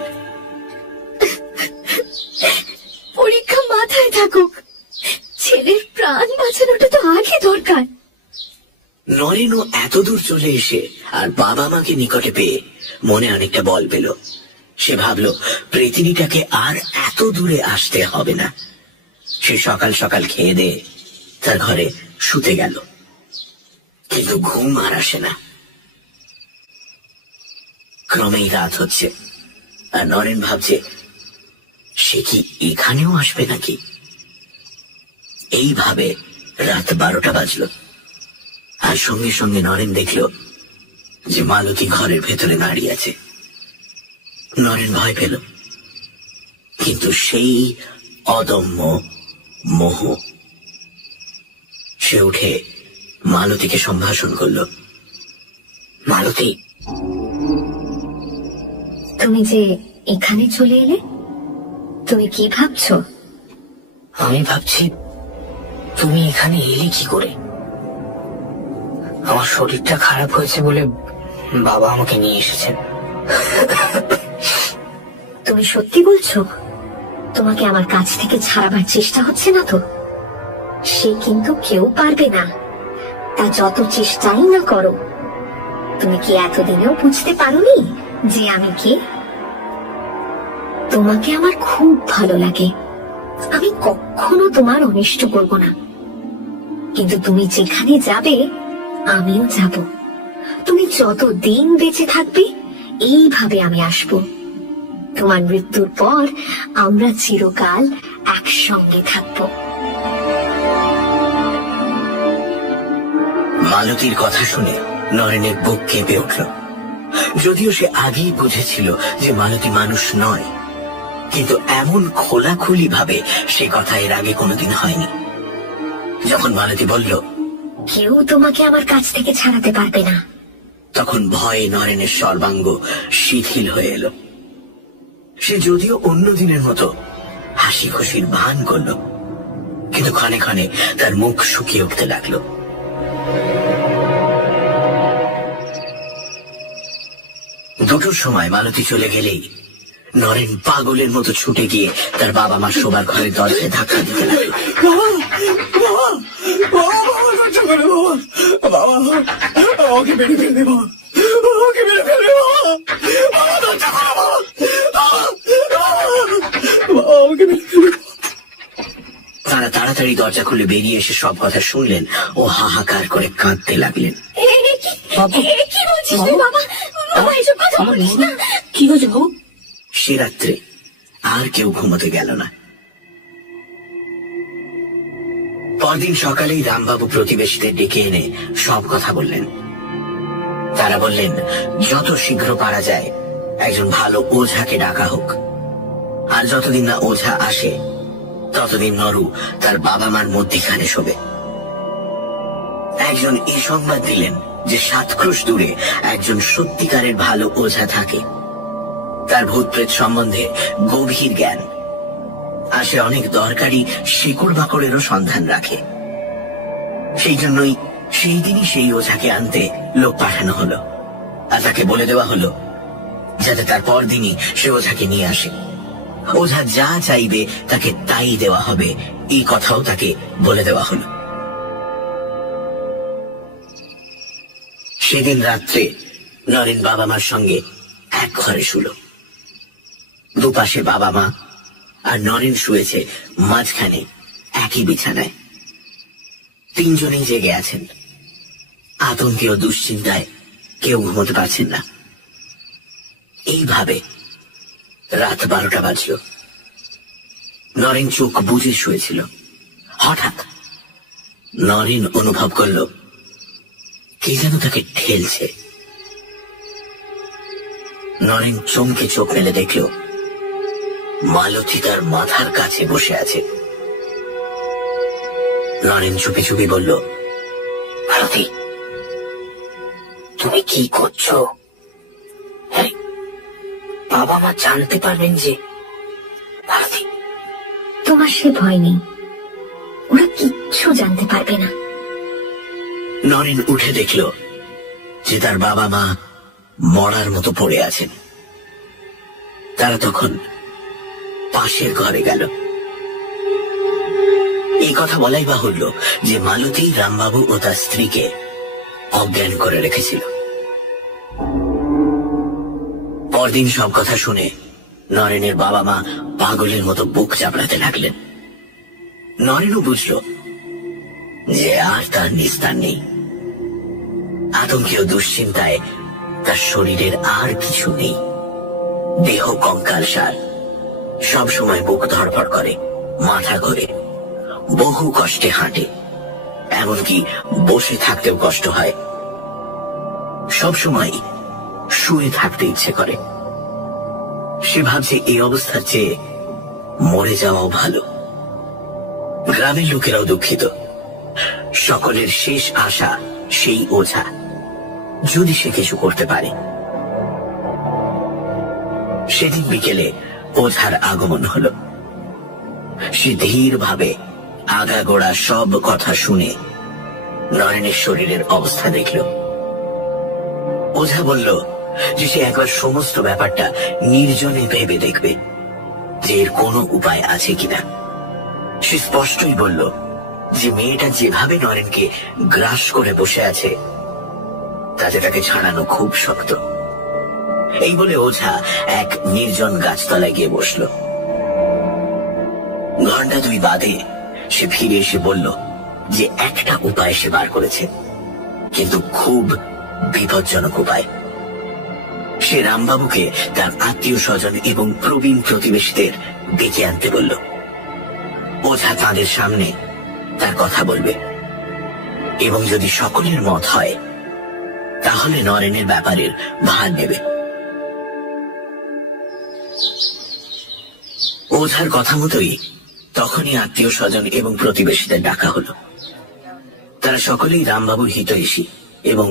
পরীক্ষা মাথায় থাকুক, ছেলের প্রাণ বাঁচানোটা তো আগে দরকার। নরেনও এত দূর চলে এসে আর বাবা মাকে নিকটে পেয়ে মনে অনেকটা বল পেল। সে ভাবল প্রেতিনীটাকে আর এত দূরে আসতে হবে না। সে সকাল সকাল খেয়ে দিয়ে তার ঘরে শুতে গেল, কিন্তু ঘুম আর আসে না। ক্রমেই রাত হচ্ছে আর নরেন ভাবছে সে কি এখানেও আসবে নাকি। এইভাবে রাত 12টা বাজল আর সঙ্গে সঙ্গে নরেন দেখল যে মালতী ঘরের ভেতরে দাঁড়িয়ে আছে। নরেন ভয় পেল, কিন্তু সেই অদম্য মোহ। সে উঠে মালতীকে সম্ভাষণ করল। মালতী, তুমি যে এখানে চলে এলে, তুমি কি ভাবছো? আমি ভাবছি তুমি এখানে এলে কি করে। আমার শরীরটা খারাপ হয়েছে বলে বাবা আমাকে নিয়ে এসেছেন। তুমি সত্যি বলছো? তোমাকে আমার কাছ থেকে ছাড়াবার চেষ্টা হচ্ছে না তো? সে কিন্তু কেউ পারবে না, তা যত চেষ্টাই না করো। তুমি কি এতদিনেও বুঝতে পারোনি যে আমি কে? তোমাকে আমার খুব ভালো লাগে, আমি কখনো তোমার অনিষ্ট করব না। কিন্তু তুমি যেখানে যাবে আমিও যাব। তুমি যত দিন বেঁচে থাকবে এইভাবে আমি আসব। তোমার মৃত্যুর পর আমরা চিরকাল একসঙ্গে থাকব। মালতীর কথা শুনে নরেনের বুক কেঁপে উঠল। যদিও সে আগেই বুঝেছিল যে মালতী মানুষ নয়, কিন্তু এমন খোলাখুলি ভাবে সে কথা এর আগে কোনোদিন হয়নি। যখন মালতী বলল, কেউ তোমাকে আমার কাছ থেকে ছাড়াতে পারবে না, তখন ভয়ে নরেনের সর্বাঙ্গ শিথিল হয়ে এলো। সে যদিও অন্য দিনের মতো হাসি খুশির ভান করল, কিন্তু ক্ষণে ক্ষণে তার মুখ শুকিয়ে উঠতে লাগলো। দুটোর সময় মালতী চলে গেলেই নরেন পাগলের মতো ছুটে গিয়ে তার বাবা মা শোবার ঘরের দরজায় ধাক্কা দিতে লাগলো। তারা তাড়াতাড়ি দরজা খুলে বেরিয়ে এসে সব কথা শুনলেন ও হাহাকার করে কাঁদতে লাগলেন। কি হয়েছে বাবু? সে রাত্রে আর কেউ ঘুমোতে গেল না। পরদিন সকালেই রামবাবু প্রতিবেশীদের ডেকে এনে সব কথা বললেন। তারা বললেন যত শীঘ্র পারা যায় একজন ভালো ওঝাকে ডাকা হোক, আর যতদিন না ওঝা আসে ততদিন নরু তার বাবা মার মধ্যিখানে শোবে। একজন এই সংবাদ দিলেন যে 7 ক্রোশ দূরে একজন সত্যিকারের ভালো ওঝা থাকে। তার ভূতপ্রেত সম্বন্ধে গভীর জ্ঞান, আর সে অনেক দরকারি শিকড় বাকড়েরও সন্ধান রাখে। সেই জন্যই সেই দিনই সেই ওঝাকে আনতে লোক পাঠানো হলো, আর তাকে বলে দেওয়া হলো যাতে তার পরদিনই সে ওঝাকে নিয়ে আসে। ওঝা যা চাইবে তাকে তাই দেওয়া হবে, এই কথাও তাকে বলে দেওয়া হলো। সেদিন রাত্রে নরেন বাবা মার সঙ্গে এক ঘরে শুল। দুপাশে বাবা মা, আর নরেন শুয়েছে মাঝখানে একই বিছানায়। তিনজনেই জেগে আছেন। আতঙ্কে ও দুশ্চিন্তায় কেউ ঘুমোতে পারছেন না। এইভাবে রাত 12টা বাজল। নরেন চোখ বুজে শুয়েছিল। হঠাৎ নরেন অনুভব করল কে যেন তাকে ঠেলছে। নরেন চমকে চোখ মেলে দেখল মালতী তার মাথার কাছে বসে আছে। নরেন চুপি চুপি বলল, মালতী, তুমি কি করছো? বাবা মা জানতে পারবেন যে? মালতী, তোমার সে ভয় নেই, ওরা কিচ্ছু জানতে পারবে না। নরেন উঠে দেখল যে তার বাবা মা মরার মতো পড়ে আছেন। তারা তখন পাশের ঘরে গেল। এই কথা বলাই বাহুল্য যে মালতী রামবাবু ও তার স্ত্রীকে অজ্ঞান করে রেখেছিল। পরদিন সব কথা শুনে নরেনের বাবা মা পাগলের মতো বুক চাপড়াতে লাগলেন। নরেনও বুঝল যে আর তার নিস্তার নেই। আতঙ্কে ও দুশ্চিন্তায় তার শরীরের আর কিছু নেই। দেহ কঙ্কালসার, সব সময় বুক ধড়ফড় করে, মাথা ঘোরে, বহু কষ্টে হাঁটে, এমনকি বসে থাকতেও কষ্ট হয়। সবসময় শুয়ে থাকতে ইচ্ছে করে। সে ভাবছে এই অবস্থার চেয়ে মরে যাওয়াও ভালো। গ্রামের লোকেরাও দুঃখিত। সকলের শেষ আশা সেই ওঝা, যদি সে কিছু করতে পারে। সেদিন বিকেলে ওঝার আগমন হলো। সে ধীরভাবে আগাগোড়া সব কথা শুনে নরেনের শরীরের অবস্থা দেখল। ওঝা বলল যে সে একবার সমস্ত ব্যাপারটা নির্জনে ভেবে দেখবে, যে এর কোনো উপায় আছে কিনা। সে স্পষ্টই বলল যে মেয়েটা যেভাবে নরেনকে গ্রাস করে বসে আছে, তাতে তাকে ছাড়ানো খুব শক্ত। এই বলে ওঝা এক নির্জন গাছতলায় গিয়ে বসল। ঘন্টা 2 বাদে সে ফিরে এসে বলল যে একটা উপায় সে বার করেছে, কিন্তু খুব বিপজ্জনক উপায়। সে রামবাবুকে তার আত্মীয় স্বজন এবং প্রবীণ প্রতিবেশীদের ডেকে আনতে বলল। ওঝা তাদের সামনে তার কথা বলবে, এবং যদি সকলের মত হয় তাহলে নরেনের ব্যাপারের ভার নেবে। ওঝার কথা মতোই তখনই আত্মীয় স্বজন এবং প্রতিবেশীদের ডাকা হলো। তারা সকলেই রামবাবুর হিতৈষী এবং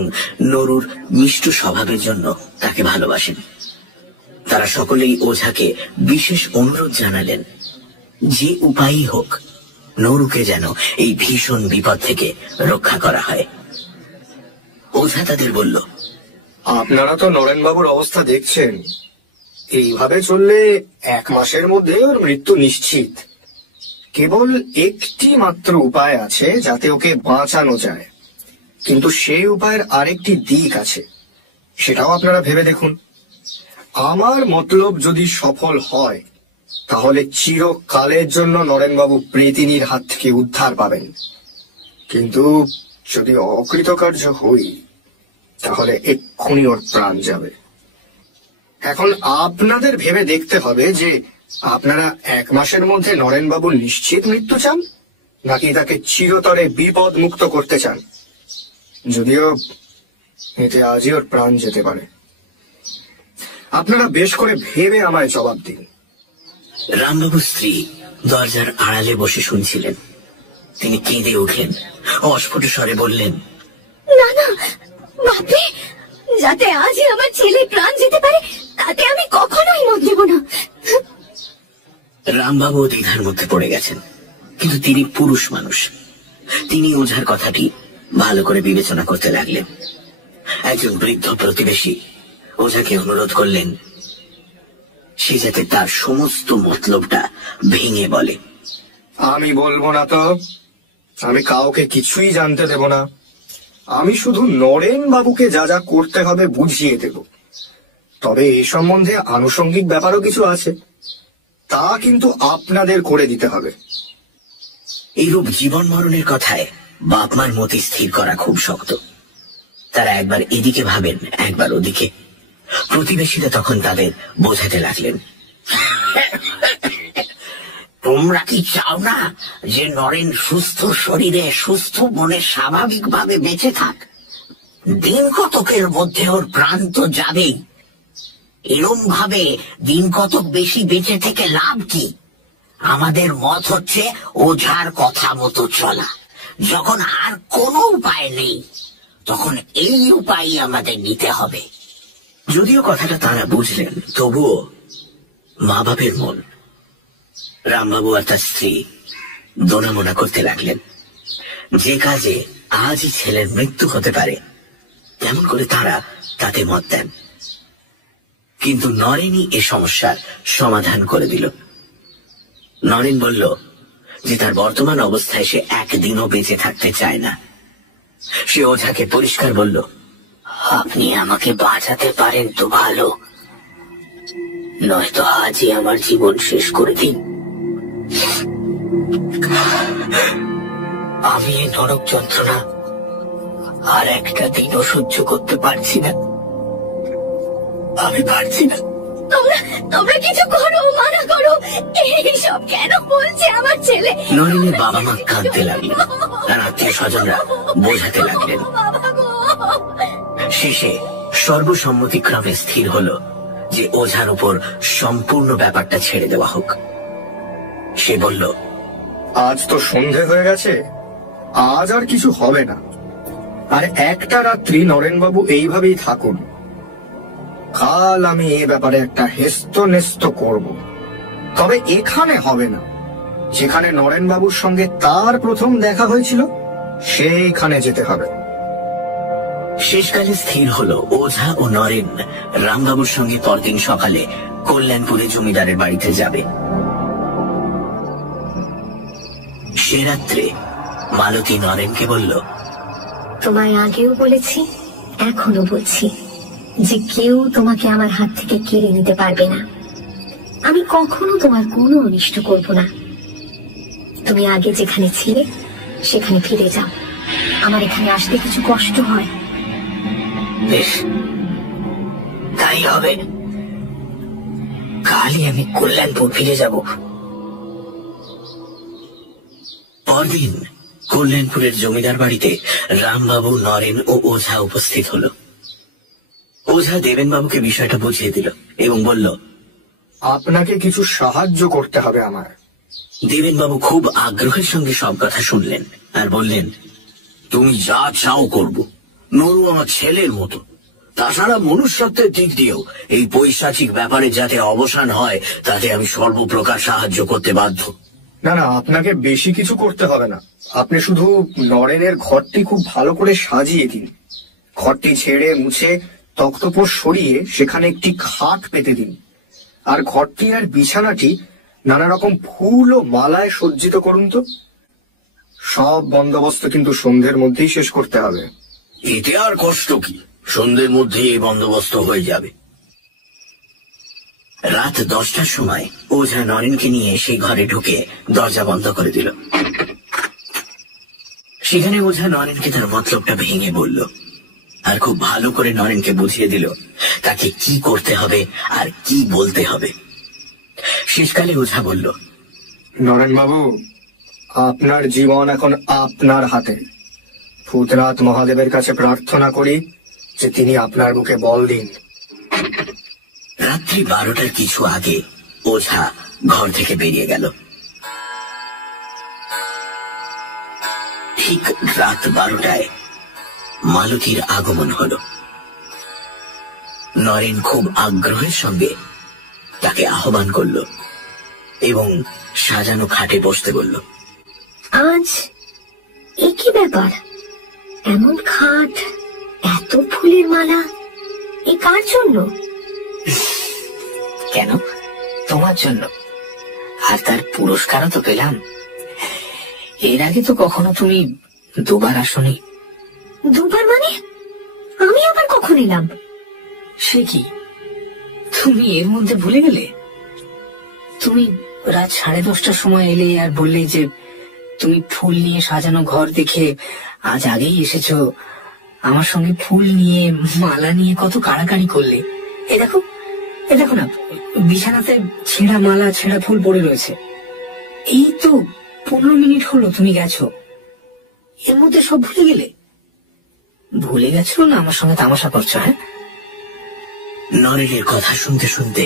নরুর মিষ্ট স্বভাবের জন্য তাকে ভালোবাসেন। তারা সকলেই ওঝাকে বিশেষ অনুরোধ জানালেন, যে উপায়ই হোক নরুকে যেন এই ভীষণ বিপদ থেকে রক্ষা করা হয়। ওঝা তাদের বলল, আপনারা তো নরেনবাবুর অবস্থা দেখছেন। এইভাবে চললে 1 মাসের মধ্যে ওর মৃত্যু নিশ্চিত। কেবল একটি মাত্র উপায় আছে যাতে ওকে বাঁচানো যায়, কিন্তু সেই উপায়ের আরেকটি দিক আছে, সেটাও আপনারা ভেবে দেখুন। আমার মতলব যদি সফল হয় তাহলে চিরকালের জন্য নরেনবাবু প্রেতিনীর হাত থেকে উদ্ধার পাবেন, কিন্তু যদি অকৃতকার্য হই তাহলে এক্ষুনি ওর প্রাণ যাবে। এখন আপনাদের ভেবে দেখতে হবে যে আপনারা 1 মাসের মধ্যে নরেনবাবুর নিশ্চিত মৃত্যু চান, নাকি তাকে চিরতরে বিপদ মুক্ত করতে চান, যদিও এতে আজই ওর প্রাণ যেতে পারে। আপনারা বেশ করে ভেবে আমায় জবাব দিন। রামবাবুর স্ত্রী দরজার আড়ালে বসে শুনছিলেন। তিনি কেঁদে উঠলেন, অস্ফুট স্বরে বললেন, না না বাপরে, যাতে আজই আমার ছেলে প্রাণ যেতে পারে তাতে আমি কখনোই মত দেব না। রামবাবু দ্বিধার মধ্যে পড়ে গেছেন, কিন্তু তিনি পুরুষ মানুষ। তিনি ওঝার কথাটি ভালো করে বিবেচনা করতে লাগলেন। একজন বৃদ্ধ প্রতিবেশী ওঝাকে অনুরোধ করলেন সে যাতে তার সমস্ত মতলবটা ভেঙে বলে। আমি বলবো না তো, আমি কাউকে কিছুই জানতে দেব না। আমি শুধু নরেন বাবুকে যা যা করতে হবে বুঝিয়ে দেব। তবে এই সম্বন্ধে আনুষঙ্গিক ব্যাপারও কিছু আছে, তা কিন্তু আপনাদের করে দিতে হবে। এইরূপ জীবন মরণের কথায় বাপ মার মতি স্থির করা খুব শক্ত। তারা একবার এদিকে ভাবেন, একবার ওদিকে। প্রতিবেশীরা তখন তাদের বোঝাতে লাগলেন, তোমরা কি চাও না যে নরেন সুস্থ শরীরে সুস্থ মনে স্বাভাবিকভাবে বেঁচে থাক? দিন কতকের মধ্যে ওর প্রাণ তো যাবেই। এরম ভাবে দিন কতক বেশি বেঁচে থেকে লাভ কি? আমাদের মত হচ্ছে ওঝার কথা মতো চলা। যখন আর কোনো উপায় নেই তখন এই উপায় আমাদের নিতে হবে। যদিও কথাটা তারা বুঝলেন, তবুও মা বাপের মন। রামবাবু আর তার স্ত্রী দোনামোনা করতে লাগলেন। যে কাজে আজই ছেলের মৃত্যু হতে পারে তেমন করে তারা তাতে মত দেন। কিন্তু নরেনই এ সমস্যার সমাধান করে দিল। নরেন বলল যে তার বর্তমান অবস্থায় সে একদিনও বেঁচে থাকতে চায় না। সে ওঝাকে পরিষ্কার বলল, আপনি আমাকে বাঁচাতে পারেন তো ভালো, নয়তো আজই আমার জীবন শেষ করে দিন। আমি এই নরক যন্ত্রণা আর একটা দিনও সহ্য করতে পারছি না। আমি পারছি না। তোমরা কিছু করো, মানা করো, এইসব কেন বলছে আমার ছেলে? নরেনের বাবা মা কাঁদতে লাগলেন, তার আত্মীয় স্বজনরা বোঝাতে লাগলেন। শেষে সর্বসম্মতিক্রমে স্থির হলো যে ওঝার উপর সম্পূর্ণ ব্যাপারটা ছেড়ে দেওয়া হোক। সে বলল, আজ তো সন্ধে হয়ে গেছে, আজ আর কিছু হবে না। আর একটা রাত্রি নরেনবাবু এইভাবেই থাকুন। কাল আমি এ ব্যাপারে একটা হেস্ত নেস্ত করব। তবে এখানে হবে না, যেখানে নরেনবাবুর সঙ্গে তার প্রথম দেখা হয়েছিল সেইখানে যেতে হবে। শেষকালে স্থির হলো ওঝা ও নরেন রামবাবুর সঙ্গে পরদিন সকালে কল্যাণপুরে জমিদারের বাড়িতে যাবে। সে রাত্রে মালতী নরেনকে বলল, তোমায় আগেও বলেছি, এখনো বলছি, যে কেউ তোমাকে আমার হাত থেকে কেড়ে নিতে পারবে না। আমি কখনো তোমার কোনো অনিষ্ট করব না। তুমি আগে যেখানে ছিলে সেখানে ফিরে যাও। আমার এখানে আসতে কিছু কষ্ট হয়। বেশ, তাই হবে। কালই আমি কল্যাণপুর ফিরে যাব। পরদিন কল্যাণপুরের জমিদার বাড়িতে রামবাবু, নরেন ও ওঝা উপস্থিত হল। ওঝা দেবেনবাবুকে বিষয়টা বুঝিয়ে দিল এবং বলল, আপনাকে কিছু সাহায্য করতে হবে আমার। দেবেনবাবু খুব আগ্রহের সঙ্গে সব কথা শুনলেন আর বললেন, তুমি যা চাও করব। নরু আমার ছেলের মতো। তাছাড়া মনুষ্যত্বের দিক দিয়েও এই পৈশাচিক ব্যাপারে যাতে অবসান হয় তাতে আমি সর্বপ্রকার সাহায্য করতে বাধ্য। না না, আপনাকে বেশি কিছু করতে হবে না। আপনি শুধু নরেনের ঘরটি খুব ভালো করে সাজিয়ে দিন। ঘরটি ছেড়ে মুছে তক্তপোষ সরিয়ে সেখানে একটি খাট পেতে দিন। আর ঘরটি আর বিছানাটি নানা রকম ফুল ও মালায় সজ্জিত করুন তো। সব বন্দোবস্ত কিন্তু সন্ধ্যের মধ্যেই শেষ করতে হবে। এতে আর কষ্ট কি, সন্ধ্যের মধ্যে এই বন্দোবস্ত হয়ে যাবে। রাত 10টার সময় ওঝা নরেনকে নিয়ে সেই ঘরে ঢুকে দরজা বন্ধ করে দিল। সেখানে ওঝা নরেনকে তার মতলবটা ভেঙে বলল আর খুব ভালো করে নরেনকে বুঝিয়ে দিল তাকে কি করতে হবে আর কি বলতে হবে। শেষকালে ওঝা বলল, নরেন বাবু, আপনার জীবন এখন আপনার হাতে। ভূতনাথ মহাদেবের কাছে প্রার্থনা করি যে তিনি আপনার বুকে বল দিন। রাত্রি 12টার কিছু আগে ওঝা ঘর থেকে বেরিয়ে গেল। ঠিক রাত 12টায় মালতীর আগমন হল। নরেন খুব আগ্রহের সঙ্গে তাকে আহ্বান করল এবং সাজানো খাটে বসতে বলল। আজ এ কি ব্যাপার? এমন খাট, এত ফুলের মালা, এ কার জন্য? কেন? তোমার জন্য। আর তার পুরস্কারও তো পেলাম। এর আগে তো কখনো তুমি দুবার আসনি। দুবার মানে? আমি আবার কখন এলাম? সে কি, তুমি এর মধ্যে ভুলে গেলে? তুমি রাত 10:30টার সময় এলে আর বললে যে তুমি ফুল নিয়ে সাজানো ঘর দেখে আজ আগেই এসেছো। আমার সঙ্গে ফুল নিয়ে, মালা নিয়ে কত কাড়াকাড়ি করলে। এ দেখো না, বিছানাতে ছেঁড়া মালা, ছেঁড়া ফুল পড়ে রয়েছে। এই তো 15 মিনিট হলো তুমি গেছো, এর মধ্যে সব ভুলে গেলে? ভুলে গেছো না আমার সঙ্গে তামাশা করছো? হ্যাঁ। নরেনের কথা শুনতে শুনতে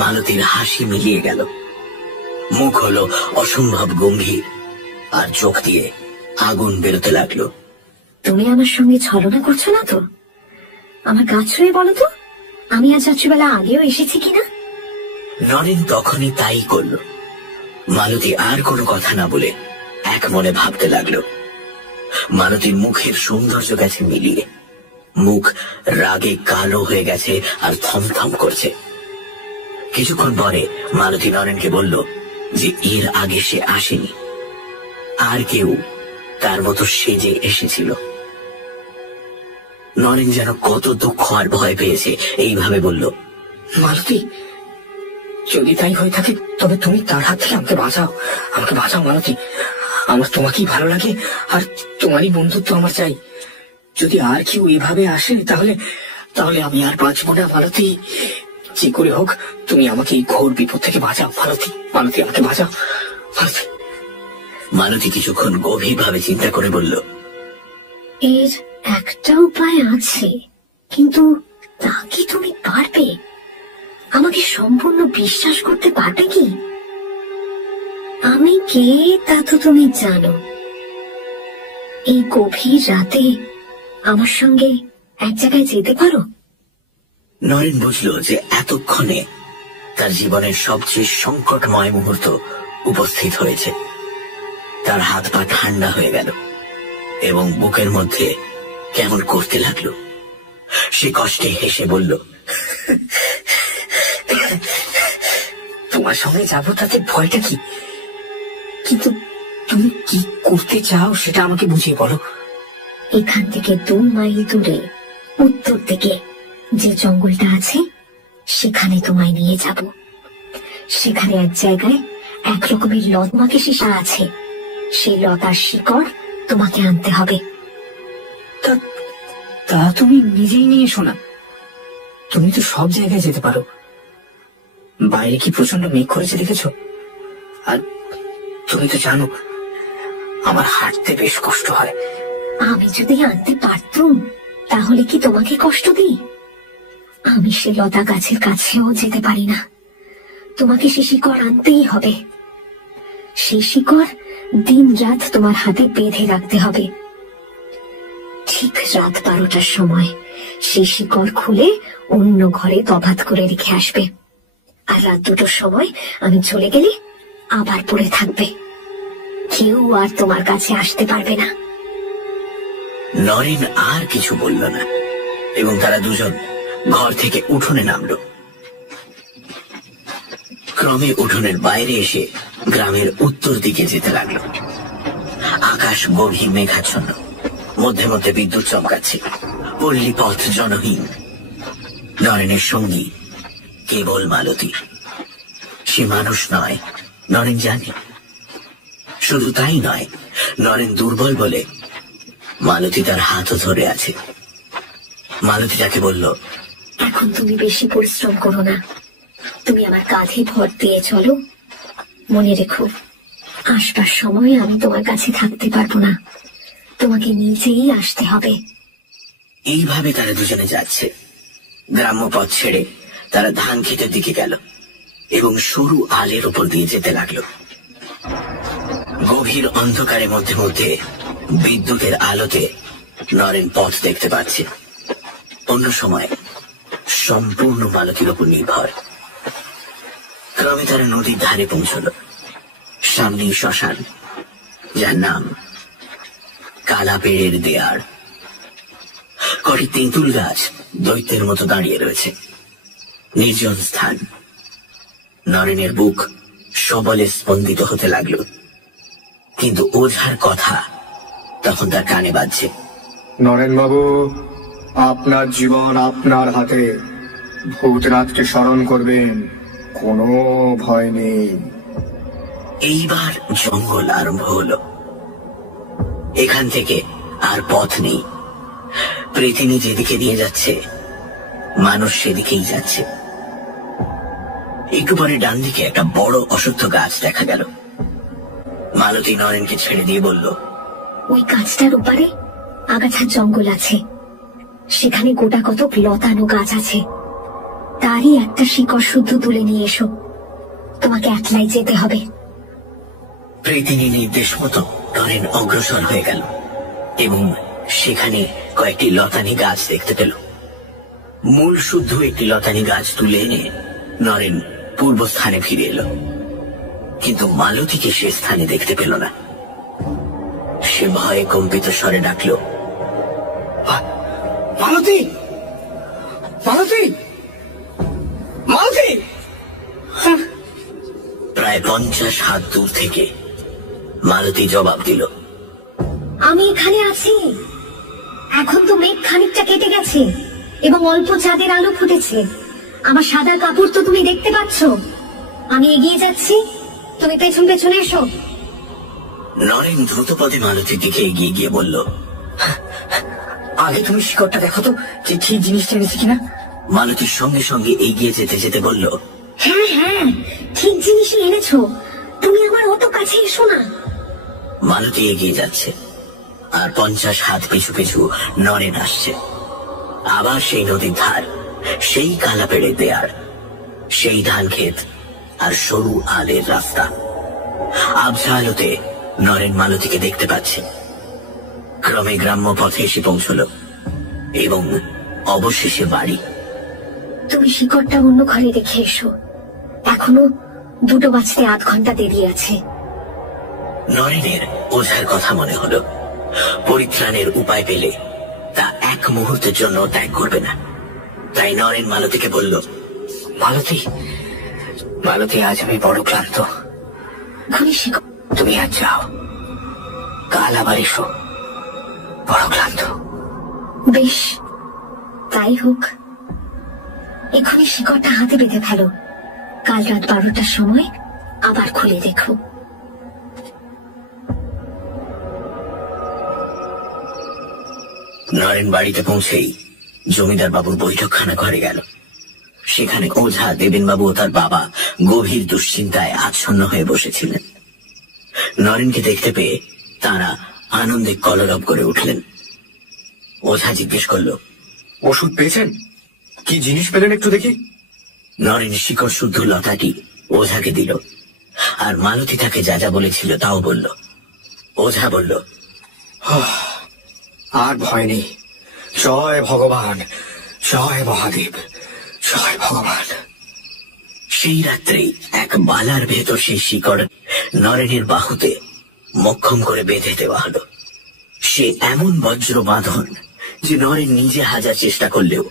মালতীর হাসি মিলিয়ে গেল। মুখ হলো অসম্ভব গম্ভীর আর চোখ দিয়ে আগুন বেরোতে লাগলো। তুমি আমার সঙ্গে ছলনা করছো না তো? আমার গা ছুঁয়ে বলো তো, আমি আজ রাত্রিবেলা আগেও এসেছি কিনা? নরেন তখনই তাই করল। মালতী আর কোনো কথা না বলে এক মনে ভাবতে লাগলো। মালতীর মুখের সৌন্দর্য গেছে মিলিয়ে, মুখ রাগে কালো হয়ে গেছে আর থমথম করছে। কিছুক্ষণ পরে মালতী নরেনকে বলল যে এর আগে সে আসেনি, আর কেউ তার মতো সেজে এসেছিল। নরেন যেন কত দুঃখ আর ভয় পেয়েছে, এইভাবে বলল, মালতী, যদি তাই হয়ে থাকে তবে তুমি তার হাত থেকে আমাকে বাঁচাও। আমাকে বাঁচাও মালতী। আমার তোমাকেই ভালো লাগে আর তোমারই বন্ধুত্ব আমার চাই। যদি আর কেউ এভাবে আসে তাহলে আমি আর বাঁচবো না মালতী। যে করে হোক তুমি আমাকে এই ঘোর বিপদ থেকে বাঁচাও মালতী। মালতী, আমাকে বাঁচাও মালতী। মালতী কিছুক্ষণ গভীরভাবে চিন্তা করে বলল, এর একটা উপায় আছে, কিন্তু তা কি তুমি পারবে? আমাকে সম্পূর্ণ বিশ্বাস করতে পারবে কি? আমি কে তা তো তুমি জানো। এই গভীর রাতে আমার সঙ্গে এক জায়গায় যেতে পারো? নরেন বুঝল যে এতক্ষণে তার জীবনের সবচেয়ে সংকটময় মুহূর্ত উপস্থিত হয়েছে। তার হাত পা ঠান্ডা হয়ে গেল এবং বুকের মধ্যে কেমন করতে লাগলো। সে কষ্টে হেসে বলল, তোমার সঙ্গে যাবো তাতে ভয়টা কি? কিন্তু তুমি কি করতে চাও সেটা আমাকে বুঝিয়ে বলো। এখান থেকে 2 মাইল দূরে উত্তর দিকে যে জঙ্গলটা আছে সেখানে তোমায় নিয়ে যাব। সেখানে এক জায়গায় এক রকমের লতাকে শিশা আছে। সেই লতার শিকড় তোমাকে আনতে হবে। তা তুমি নিজেই নিয়ে এসো না। তুমি তো সব জায়গায় যেতে পারো। বাইরে কি প্রচন্ড মেঘ করেছে দেখেছো? আর তুমি তো জানো আমার হাঁটতে বেশ কষ্ট হয়। আমি যদি আনতে পারতুম তাহলে কি তোমাকে কষ্ট দিই? আমি সে লতা গাছের কাছেও যেতে পারি না। তোমাকে সে শিকড় আনতেই হবে। সেই শিকড় দিন রাত তোমার হাতে বেঁধে রাখতে হবে। ঠিক রাত 12টার সময় সেই শিকড় খুলে অন্য ঘরে তফাৎ করে রেখে আসবে। আর রাত 2টোর সময় আমি চলে গেলে আবার পড়ে থাকবে। কেউ আর তোমার কাছে আসতে পারবে না। নরেন আর কিছু বলল না এবং তারা দুজন ঘর থেকে উঠোনে নামল। ক্রমে উঠোনের বাইরে এসে গ্রামের উত্তর দিকে যেতে লাগলো। আকাশ গভীর মেঘাচ্ছন্ন, মধ্যে মধ্যে বিদ্যুৎ চমকাচ্ছে। পল্লী পথ জনহীন। নরেনের সঙ্গী কেবল মালতী। সে মানুষ নয়, নরেন জানে। শুধু তাই নয়, নরেন দুর্বল বলে মালতী তার হাতও ধরে আছে। মালতী তাকে বলল, এখন তুমি বেশি পরিশ্রম করো না। তুমি আমার কাঁধে ভর দিয়ে চলো। মনে রেখো, আসবার সময় আমি তোমার কাছে থাকতে পারবো না। তোমাকে নিজেই আসতে হবে। এইভাবে তারা দুজনে যাচ্ছে। গ্রাম্য পথ ছেড়ে তারা ধান ক্ষেতের দিকে গেল এবং সরু আলের উপর দিয়ে যেতে লাগলো। গভীর অন্ধকারের মধ্যে মধ্যে বিদ্যুতের আলোতে নরেন পথ দেখতে পাচ্ছে। অন্য সময় সম্পূর্ণ মালতীর উপর নির্ভর। ক্রমে তারা নদীর ধারে পৌঁছল। সামনেই শ্মশান, যার নাম কালা পেড়ের দেয়ার। কটি তেঁতুল গাছ দৈত্যের মতো দাঁড়িয়ে রয়েছে। নির্জন স্থান। নরেনের বুক সবলে স্পন্দিত হতে লাগলো, কিন্তু ওঝার কথা তখন তার কানে বাজছে। নরেন বাবু, আপনার জীবন আপনার হাতে। ভূতনাথকে স্মরণ করবেন, কোনো ভয় নেই। এইবার জঙ্গল আরম্ভ হলো। এখান থেকে আর পথ নেই। পৃথিবী যেদিকে নিয়ে যাচ্ছে মানুষ সেদিকেই যাচ্ছে। একটু পরে ডান দিকে একটা বড় অশ্বত্থ গাছ দেখা গেল। মালতী নরেনকে ছেড়ে দিয়ে বলল, ওই গাছটার ওপারে আগাছার জঙ্গল আছে। সেখানে গোটা কতক লতানো গাছ আছে। তারই একটা শিকড় শুদ্ধ তুলে নিয়ে এসো। তোমাকে একলাই যেতে হবে। পৃথিবী নির্দেশ মতো নরেন অগ্রসর হয়ে গেল এবং সেখানে কয়েকটি লতানি গাছ দেখতে পেল। মূল শুদ্ধ একটি লতানি গাছ তুলে এনে নরেন পূর্ব স্থানে ফিরে এলো, কিন্তু মালতীকে সে স্থানে দেখতে পেল না। সে ভয়ে কম্পিত স্বরে ডাকল, মালতী, মালতী, মালতী! প্রায় 50 হাত দূর থেকে মালতী জবাব দিল, আমি এখানে আছি। এখন তো মেঘ খানিকটা কেটে গেছে এবং অল্প চাঁদের আলো ফুটেছে। আমার সাদা কাপড় তো তুমি দেখতে পাচ্ছ। আমি এগিয়ে যাচ্ছি, তুমি পেছন পেছনে এসো। নরেন দ্রুতপদে মালতীর দিকে এগিয়ে গিয়ে বলল, আগে তুমি শিকড়টা দেখো তো যে ঠিক জিনিসটা এনেছি কিনা। মালতীর সঙ্গে সঙ্গে এগিয়ে যেতে যেতে বলল, হ্যাঁ হ্যাঁ, ঠিক জিনিসই এনেছো। তুমি আমার অত কাছে এসো না। মালতী এগিয়ে যাচ্ছে, আর 50 হাত পিছু পিছু নরেন আসছে। আবার সেই নদীর ধার, সেই কালা পেড়ে দেয়ার, সেই ধান ক্ষেত আর সরু আলের রাস্তা। আবছা আলোতে নরেন মালতীকে দেখতে পাচ্ছে। ক্রমে গ্রাম্য পথে এসে পৌঁছল এবং অবশেষে বাড়ি। তুমি শিকড়টা অন্য ঘরে রেখে এসো, এখনো 2টো বাজতে আধ ঘন্টা দেরি আছে। নরেনের ওঝার কথা মনে হলো। পরিত্রাণের উপায় পেলে তা এক মুহূর্তের জন্য ত্যাগ করবে না। তাই নরেন মালতীকে বলল, মালতী, মালতী, আজ আমি বড় ক্লান্ত। ঘরে শিকড়। তুমি আজ যাও, কাল আবার এসো। বড় ক্লান্ত। বেশ, তাই হোক। এখনই শিকড়টা হাতে বেঁধে ফেলো, কাল রাত 12টার সময় আবার খুলে দেখো। নরেন বাড়িতে পৌঁছেই জমিদার বাবুর বৈঠকখানা ঘরে গেল। সেখানে ওঝা, দেবেনবাবু ও তার বাবা গভীর দুশ্চিন্তায় আচ্ছন্ন হয়ে বসেছিলেন। নরেনকে দেখতে পেয়ে তারা আনন্দে কলরব করে উঠলেন। ওঝা জিজ্ঞেস করল, ওষুধ পেয়েছেন? কি জিনিস পেলেন একটু দেখি। নরেন শিকড় শুদ্ধ লতাটি ওঝাকে দিল, আর মালতী তাকে যা যা বলেছিল তাও বলল। ওঝা বলল, আর ভয় নেই। জয় ভগবান, জয় মহাদেব, জয় ভগবান। সেই রাত্রে এক বালার ভেতর সেই শিকড় নরেনের বাহুতে মক্ষম করে বেঁধে দেওয়া হলো। সে এমন বজ্র বাঁধন যে নরেন নিজে হাজার চেষ্টা করলেও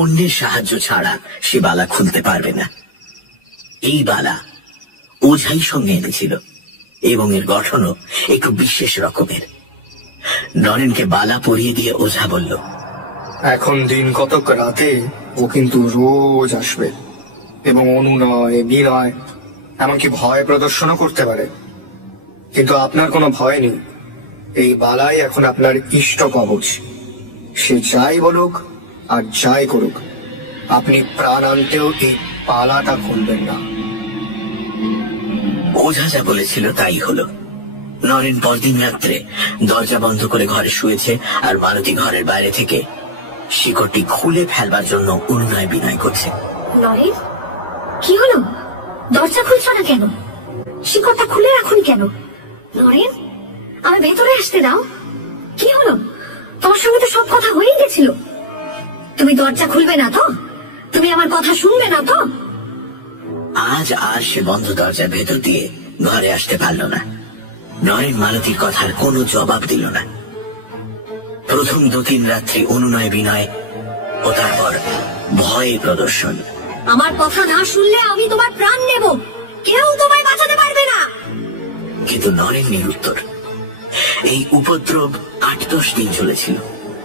অন্যের সাহায্য ছাড়া সে বালা খুলতে পারবে না। এই বালা ওঝাই সঙ্গে এনেছিল এবং এর গঠনও একটু বিশেষ রকমের। নরেনকে বালা পরিয়ে দিয়ে ওঝা বলল, এখন দিন কতক রাতে ও কিন্তু রোজ আসবে এবং অনুনয়, বিনয়, এমনকি ভয় প্রদর্শনও করতে পারে। কিন্তু আপনার কোনো ভয় নেই। এই বালাই এখন আপনার ইষ্ট কবচ। সে যাই বলুক আর যাই করুক, আপনি প্রাণান্তেও এই পালাটা খুলবেন না। ওঝা যা বলেছিল তাই হলো। নরেন পরদিন রাত্রে দরজা বন্ধ করে ঘরে শুয়েছে, আর মালতী ঘরের বাইরে থেকে শিকড়টি খুলে ফেলবার জন্য অনুনয় বিনয় করছে। নরেন, কি হলো? দরজা খুলছো না কেন? শিকড়টা খুলে রাখুন কেন? নরেন, আমি ভেতরে আসতে দাও। কি হলো? তোমার সঙ্গে তো সব কথা হয়েই গেছিল। তুমি দরজা খুলবে না তো? তুমি আমার কথা শুনবে না তো? আজ আর সে বন্ধ দরজার ভেতর দিয়ে ঘরে আসতে পারল না। নরেন মালতীর কথার কোনো জবাব দিল না। প্রথম 2-3 রাত্রি অনুনয় বিনয় ও তারপর ভয় প্রদর্শন। আমার কথা না শুনলে আমি তোমার প্রাণ নেব, কেউ তোমায় বাঁচাতে পারবে না। কিন্তু নরেন নিরুত্তর। এই উপদ্রব 8-10 দিন চলেছিল।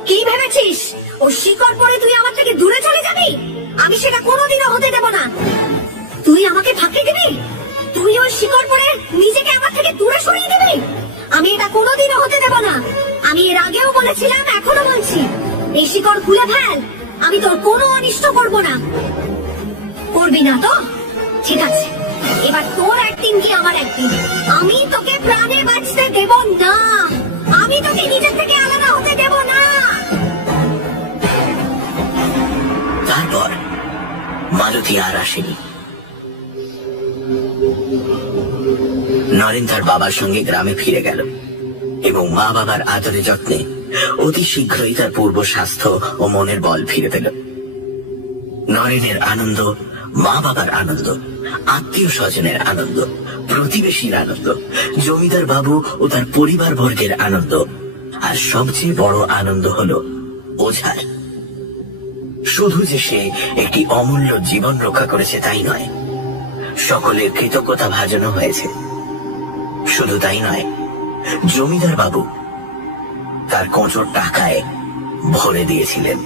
কি ভেবেছিস ও শিকড় পরে তুই আমার থেকে দূরে চলে যাবি? আমি সেটা কোনোদিনও হতে দেব না। তুই আমাকে ফাঁকি দিবি? তুই ওই শিকড় পরে নিজেকে আমার থেকে দূরে সরিয়ে দিবি? আমি এটা কোনোদিনও হতে দেব না। আমি এর আগেও বলেছিলাম, এখনো বলছি, এই শিকড় খুলে ফেল। আমি তোর কোনো অনিষ্ট করব না। করবি না তো? ঠিক আছে, এবার তোর একদিন কি আমার একদিন। আমি তোকে প্রাণে বাঁচতে দেব না। আমি তোকে নিজের থেকে আলাদা হতে দেব না। তারপর মালতী আর আসেনি। নরেন তার বাবার সঙ্গে গ্রামে ফিরে গেল এবং মা বাবার আদরে যত্নে অতি শীঘ্রই তার পূর্ব স্বাস্থ্য ও মনের বল ফিরে পেল। নরেনের আনন্দ, মা বাবার আনন্দ, আত্মীয় স্বজনের আনন্দ, প্রতিবেশীর আনন্দ, জমিদার বাবু ও তার পরিবার বর্গের আনন্দ, আর সবচেয়ে বড় আনন্দ হল ওঝার। শুধু যে সে একটি অমূল্য জীবন রক্ষা করেছে তাই নয়, সকলের কৃতজ্ঞতা ভাজনও হয়েছে। শুধু তাই নয়, জমিদার বাবু তার কোঁচর টাকায় ভরে দিয়েছিলেন।